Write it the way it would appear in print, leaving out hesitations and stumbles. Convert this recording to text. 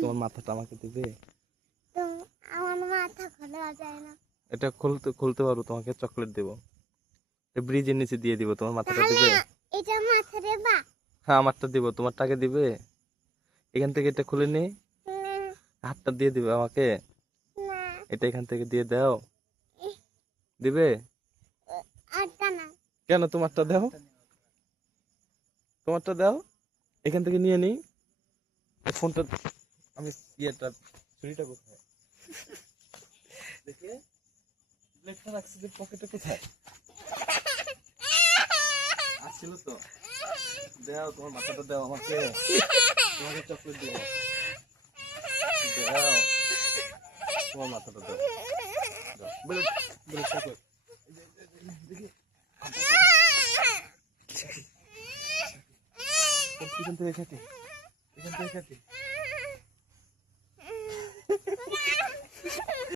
তোমার মাথাটা আমাকে দিবে? তো আমার মাথা খোলা যায় না। এটা খুলতে পারবো, তোমাকে চকলেট দেবো। ব্রিজের নিচে দিয়ে দিব, তোমার মাথাটা তাহলে দিবে? এটা মাথা দেবা? হ্যাঁ, আমারটা দিব, তোমারটা আগে দিবে। এখান থেকে এটা খুলে নি, না হাতটা দিয়ে দিবে আমাকে। না এটা এখান থেকে দিয়ে দাও, দিবে? আটটা না। কেন? তোমারটা দাও, তোমারটা দাও, এখান থেকে নিয়ে নি ফোনটা। আমি ইয়েটা, ছুরিটা কোথায় দেখে, ব্লেডটা রাখছি যে পকেটে কোথায় আসছিল তো। দাও, তোমার মাথাটা দাও আমাকে, তোমাকে চকলেট দিব। দাও, তোমার মাথাটা দাও, দাও। ব্লেডটা কই? দেখি, এখান থেকে কাটি, এখান থেকে কাটি।